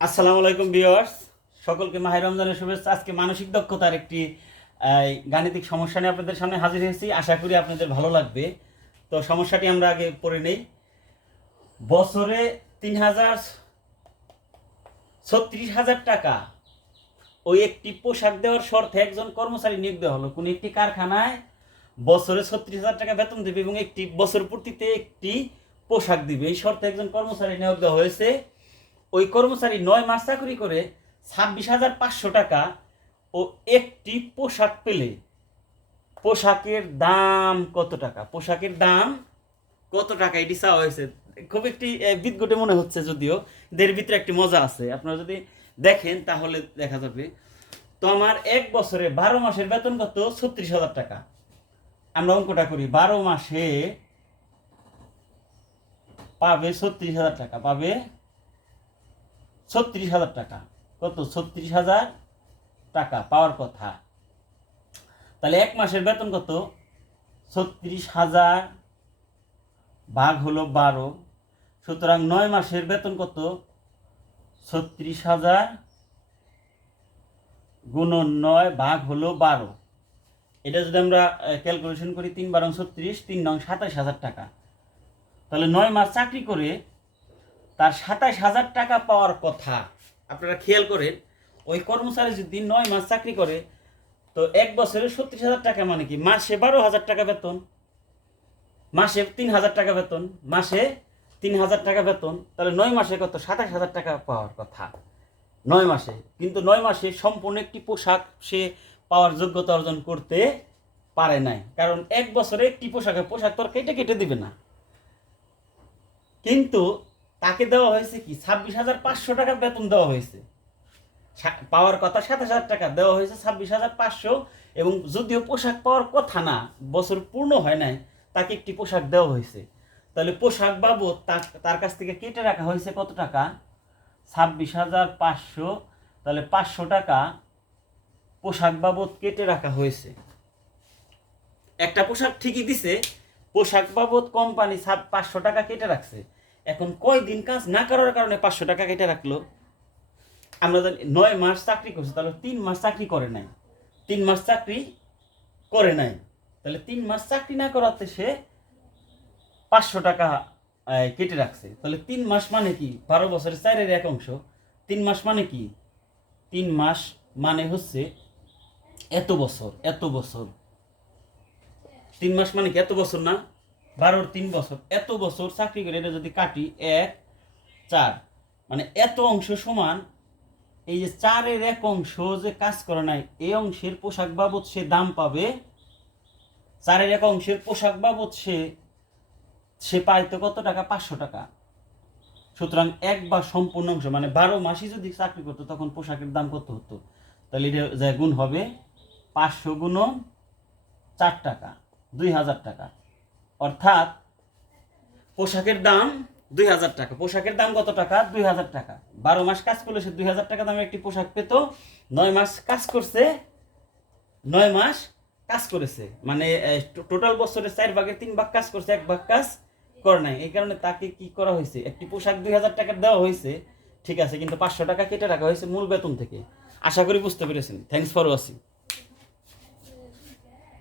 আসসালামু আলাইকুম ভিউয়ার্স, সকলকে মাহে রমজানের শুভেচ্ছা। আজকে মানসিক দক্ষতার একটি গাণিতিক সমস্যা নিয়ে আপনাদের সামনে হাজির হয়েছি। আশা করি আপনাদের ভালো লাগবে। তো সমস্যাটি আমরা আগে পড়ে নেই। বছরে 36,000 টাকা ওই একটি পোশাক দেওয়ার শর্তে একজন কর্মচারী নিয়োগ দেওয়া হলো। কোনো একটি কারখানায় বছরে 36,000 টাকা বেতন দেবে এবং একটি বছর পূর্তিতে একটি পোশাক দিবে, এই শর্তে একজন কর্মচারী নিয়োগ দেওয়া হয়েছে। ওই কর্মচারী 9 মাস চাকরি করে 26,500 টাকা ও একটি পোশাক পেলে পোশাকের দাম কত টাকা? পোশাকের দাম কত টাকা এটি চাওয়া হয়েছে। খুব একটি বিদঘুটে মনে হচ্ছে, যদিও এর ভিতরে একটি মজা আছে। আপনারা যদি দেখেন তাহলে দেখা যাবে। তো আমার এক বছরে 12 মাসের বেতন কত? 36,000 টাকা। আমরা অঙ্কটা করি। 12 মাসে পাবে 36,000 টাকা, পাবে 36,000 টাকা। কত? 36,000 টাকা পাওয়ার কথা। তাহলে এক মাসের বেতন কত? 36,000 ভাগ হলো 12। সুতরাং 9 মাসের বেতন কত? 36,000 গুণন 9 ভাগ হলো 12। এটা যদি আমরা ক্যালকুলেশন করি, 3 12 36, 3 9 27,000 টাকা। তাহলে 9 মাস চাকরি করে তার 27,000 টাকা পাওয়ার কথা। আপনারা খেয়াল করেন, ওই কর্মচারী যদি 9 মাস চাকরি করে, তো এক বছরে 36,000 টাকা মানে কি? মাসে 12,000 টাকা বেতন, মাসে 3,000 টাকা বেতন, মাসে 3,000 টাকা বেতন। তাহলে 9 মাসে কত? 27,000 টাকা পাওয়ার কথা 9 মাসে। কিন্তু 9 মাসে সম্পূর্ণ একটি পোশাক সে পাওয়ার যোগ্যতা অর্জন করতে পারে নাই, কারণ এক বছরে একটি পোশাক তো কেটে কেটে দিবে না। কিন্তু তাকে দেওয়া হয়েছে কি? 26,500 টাকা বেতন দেওয়া হয়েছে। পাওয়ার কথা 27,000 টাকা, দেওয়া হয়েছে 26,500। এবং যদিও পোশাক পাওয়ার কথা না, বছর পূর্ণ হয় নাই, তাকে একটি পোশাক দেওয়া হয়েছে। তাহলে পোশাক বাবদ তার কাছ থেকে কেটে রাখা হয়েছে কত টাকা? 26,500। তাহলে 500 টাকা পোশাক বাবদ কেটে রাখা হয়েছে। একটা পোশাক ঠিকই দিছে, পোশাক বাবদ কোম্পানি 500 টাকা কেটে রাখছে। এখন কয়দিন কাজ না করার কারণে 500 টাকা কেটে রাখলো? আমরা জানি 9 মাস চাকরি করছে, তাহলে 3 মাস চাকরি করে নাই। 3 মাস চাকরি করে নাই, তাহলে 3 মাস চাকরি না করাতে সে 500 টাকা কেটে রাখছে। তাহলে 3 মাস মানে কি? 12 বছরের 4-এর 1 অংশ। 3 মাস মানে কি? 3 মাস মানে হচ্ছে এত বছর, এত বছর। 3 মাস মানে কি? এত বছর না? 12-র 3 বছর, এত বছর চাকরি করে। এটা যদি কাটি 1 4, মানে এত অংশ সমান এই যে 4-এর 1 অংশ যে কাজ করে নাই, এই অংশের পোশাক বাবদ সে দাম পাবে। 4-এর 1 অংশের পোশাক বাবদ সে পাইতো কত টাকা? 500 টাকা। সুতরাং এক বা সম্পূর্ণ অংশ মানে 12 মাসই যদি চাকরি করতো, তখন পোশাকের দাম কত হতো? তাহলে এটা যা গুণ হবে 500 গুণন 4 টাকা, 2,000 টাকা। অর্থাৎ পোশাকের দাম 2,000 টাকা। পোশাকের দাম কত টাকা? 2,000 টাকা। 12 মাস কাজ করলে সে 2,000 টাকা দামের একটি পোশাক পেত। 9 মাস কাজ করছে, 9 মাস কাজ করেছে, মানে টোটাল বছরের 4 ভাগের 3 ভাগ কাজ করছে, 1 ভাগ কাজ করে নাই। এই কারণে তাকে কি করা হয়েছে? একটি পোশাক 2,000 টাকা দেওয়া হয়েছে, ঠিক আছে, কিন্তু 500 টাকা কেটে রাখা হয়েছে মূল বেতন থেকে। আশা করি বুঝতে পেরেছেন। Thanks for watching.